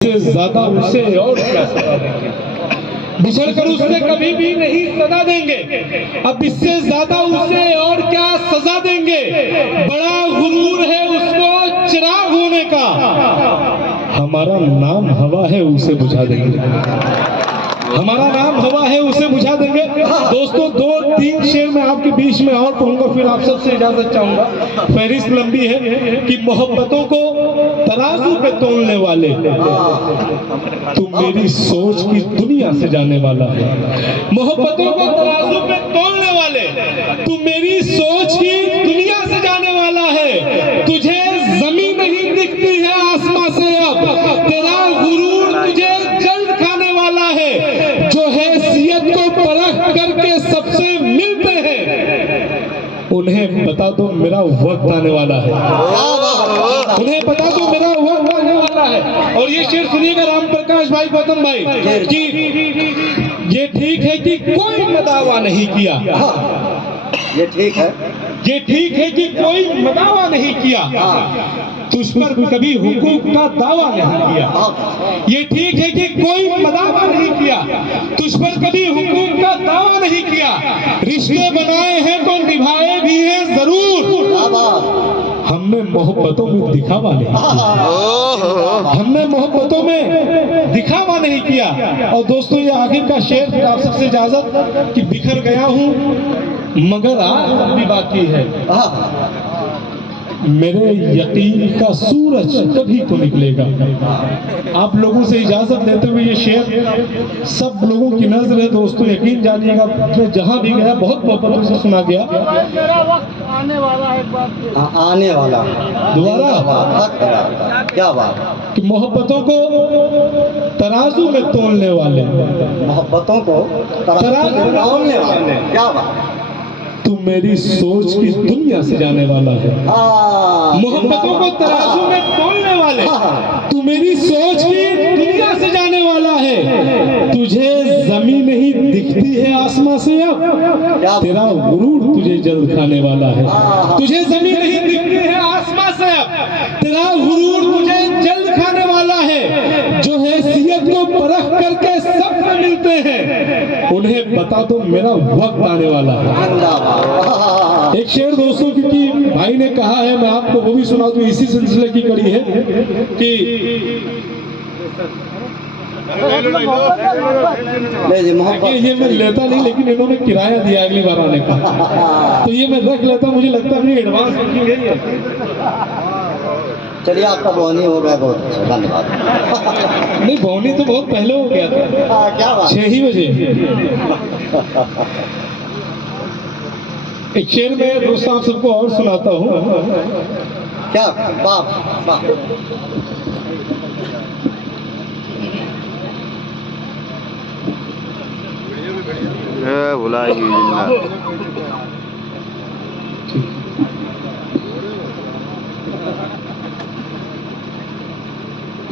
से ज्यादा उसे और क्या सजा देंगे, बिछड़ कर उससे कभी भी नहीं सजा देंगे। अब इससे ज्यादा उसे और क्या सजा देंगे। बड़ा गुरूर है उसको चिराग होने का, हमारा नाम हवा है उसे बुझा देंगे। हमारा नाम हवा है उसे बुझा देंगे। दोस्तों 2-3 शेर में आपके बीच में और कहूंगा, फिर आप सबसे इजाजत चाहूंगा। फहरिस्त लंबी है कि मोहब्बतों को तराजू पे तोलने वाले, तू मेरी सोच की दुनिया से जाने वाला है। मोहब्बतों को तराजू पे तोलने वाले, तू मेरी सोच की दुनिया से जाने वाला है। तुझे जमीन नहीं दिखती है आसमां से, अब तेरा गुरूर तुझे जल्द खाने वाला है। जो हैसियत को परख करके सबसे मिलते हैं, उन्हें बता दो मेरा वक्त आने वाला है। उन्हें बता दो मेरा वक्त आने वाला है। और ये शेर सुनिएगा राम प्रकाश भाई, गौतम भाई, कि ये ठीक है कि कोई मदावा नहीं किया, ये ठीक है, ये ठीक है कि कोई मदावा नहीं किया, तुझ पर कभी हुकूक का दावा नहीं किया। ये ठीक है कि कोई मदावा नहीं किया, तुझ पर कभी हुकूक का दावा नहीं किया। रिश्ते बनाए हैं तो निभाए भी हैं जरूर, हमने मोहब्बतों में दिखावा नहीं किया, हमने मोहब्बतों में दिखावा नहीं किया। और दोस्तों ये आखिर का शेर, फिर आप सबसे इजाजत कि बिखर गया हूँ मगर आज भी बाकी है, मेरे यकीन का सूरज कभी तो निकलेगा। आप लोगों से इजाजत लेते हुए ये शेर सब लोगों की नजर है। दोस्तों यकीन जानिएगा, मैं जहां भी गया बहुत मोहब्बतों से सुना गया। मेरा वक्त आने वाला है, एक बात आने वाला दोबारा क्या बात कि मोहब्बतों को तराजू में तोलने वाले, मोहब्बतों को तराजू में तोलने वाले, क्या बात। तू मेरी सोच की दुनिया से जाने वाला है। मोहब्बतों को तराजू में तोलने वाले, तू मेरी सोच की दुनिया से जाने वाला है। तुझे जमीन नहीं दिखती है आसमां से, अब तेरा गुरूर तुझे जल्द खाने वाला है। तुझे जमीन नहीं दिखती है आसमां से, अब तेरा गुरूर तुझे जल्द खाने वाला है। जो हैसियत को परख करके सब में मिलते हैं, उन्हें बता दो मेरा वक्त आने वाला है। एक शेर दोस्तों, क्योंकि भाई ने कहा है, मैं आपको वो भी सुना दूं, इसी सिलसिले की कड़ी है कि ये मैं लेता नहीं, लेकिन इन्होंने किराया दिया अगली बार आने का, तो ये मैं रख लेता। मुझे लगता है मेरी एडवांस रखी गई है। चलिए आपका बोनी हो गया, बहुत अच्छा, धन्यवाद। नहीं बोनी तो बहुत पहले हो गया था, क्या बात। 6 ही बजे। एक शेर में दोस्तों आप सबको और सुनाता हूँ। क्या बाप बाप।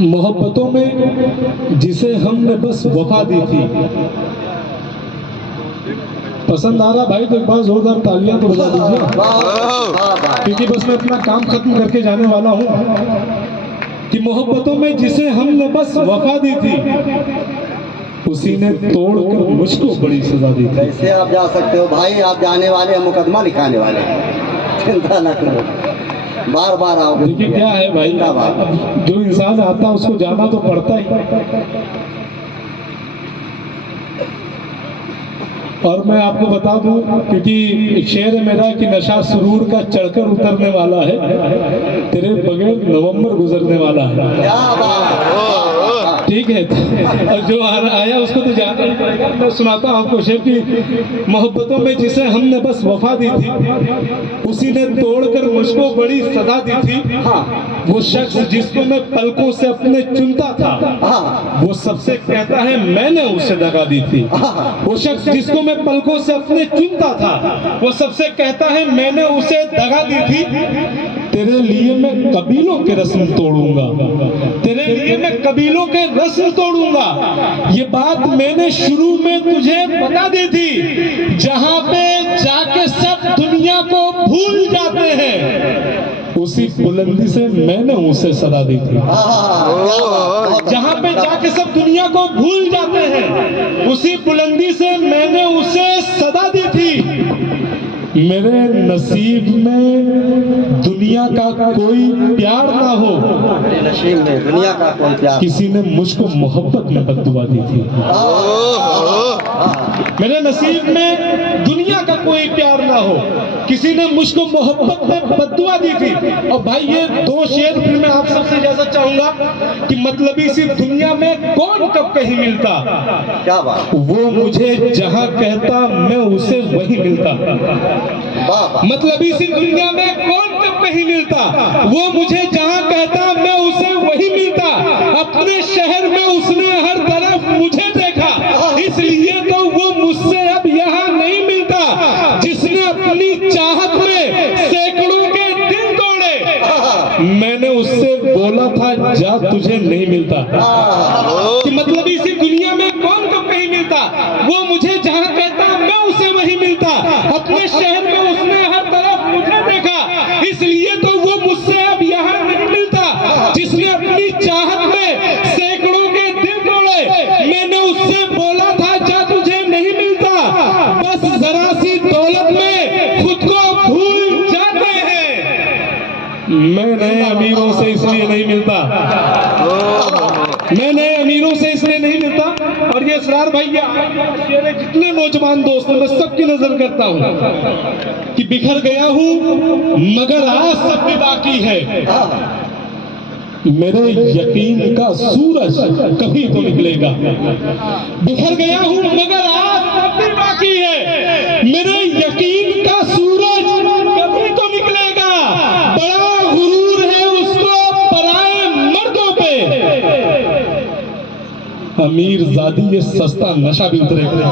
मोहब्बतों में जिसे हमने बस वफा दी थी, पसंद आ रहा भाई तो एक बार जोरदार तालियां तो बजा दीजिए, क्योंकि बस मैं अपना काम खत्म करके जाने वाला हूं। कि मोहब्बतों में जिसे हमने बस वफा दी थी, उसी ने तोड़कर मुझको बड़ी सजा दी थी। कैसे आप जा सकते हो भाई, आप जाने वाले हैं, मुकदमा लिखाने वाले हैं, चिंता न करो, बार बार आओगे। देखिए क्या है भाई, जो इंसान आता है उसको जाना तो पड़ता ही। और मैं आपको बता दूं, क्योंकि एक शेर है मेरा कि नशा सुरूर का चढ़कर उतरने वाला है, तेरे बगैर नवंबर गुजरने वाला है। क्या बात। ठीक है, और जो आया उसको तो जाना ही पड़ेगा। मैं सुनाता हूँ आपको शेर की। मोहब्बतों में जिसे हमने बस वफा दी थी, उसी ने तोड़कर मुझको बड़ी सजा दी थी। वो शख्स जिसको मैं पलकों से अपने चुनता था, वो सबसे कहता है मैंने उसे दगा दी थी। वो शख्स जिसको मैं पलकों से अपने चुनता था, वो सबसे कहता है मैंने उसे दगा दी थी। तेरे लिए मैं कबीलों के रस्म तोड़ूंगा, तेरे लिए मैं कबीलों के रस्म तोड़ूंगा। ये बात मैंने शुरू में तुझे बता दी थी, जहां पे जाके सब दुनिया को भूल जाते हैं, उसी बुलंदी से मैंने उसे सदा दी थी। जहां सब दुनिया को भूल जाते हैं, उसी बुलंदी से मैंने उसे सदा दी थी। मेरे नसीब में दुनिया का कोई प्यार ना हो, मेरे नसीब में दुनिया का कोई प्यार। किसी ने मुझको मोहब्बत में बद्दुआ दी थी। मेरे नसीब में दुनिया का कोई प्यार ना हो, किसी ने मुझको मोहब्बत में बद्दुआ दी थी। और भाई ये दो शेर फिर मैं आप सबसे इजाजत चाहूंगा कि मतलबी सी दुनिया में कौन कब कहीं मिलता, क्या बात, वो मुझे जहां कहता मैं उसे वही मिलता। वाह। मतलबी सी दुनिया में कौन कब कहीं मिलता, वो मुझे जहां कहता मैं उसे वही मिलता। अपने शहर में उसने हर तरफ मुझे देखा, इसलिए तो वो मुझसे अब यहाँ नहीं मिलता। जिसने अपनी चाहत में सैकड़ों के दिल तोड़े, मैंने उससे बोला था जा तुझे नहीं मिलता। कि मतलब इसी दुनिया में कौन कब कहीं मिलता, वो मुझे जहाँ कहता मैं उसे वही मिलता। अपने शहर में उसने हर तरफ मुझे देखा, इसलिए तो वो मुझसे अब यहाँ नहीं मिलता। जिसने अपनी चाहत में सैकड़ों के दिल तोड़े, मैंने उससे बोला था जा तुझे नहीं मिलता। बस जरा सी दौलत में खुद को भूल जाते हैं। मैं नए अमीरों से इसलिए नहीं मिलता, मैं नए अमीरों से इसलिए नहीं मिलता। और ये असरार भैया मेरे जितने नौजवान दोस्त हैं मैं सबकी नजर करता हूँ कि बिखर गया हूँ मगर आज सब भी बाकी है। मेरे यकीन का सूरज कभी तो निकलेगा। बिखर गया हूँ मगर आज सब भी बाकी है। मेरे यकीन का सूरज कभी तो निकलेगा। बड़ा गुरूर है उसको पराए मर्दों पे, अमीर जादी ये सस्ता नशा भी उतरेगा।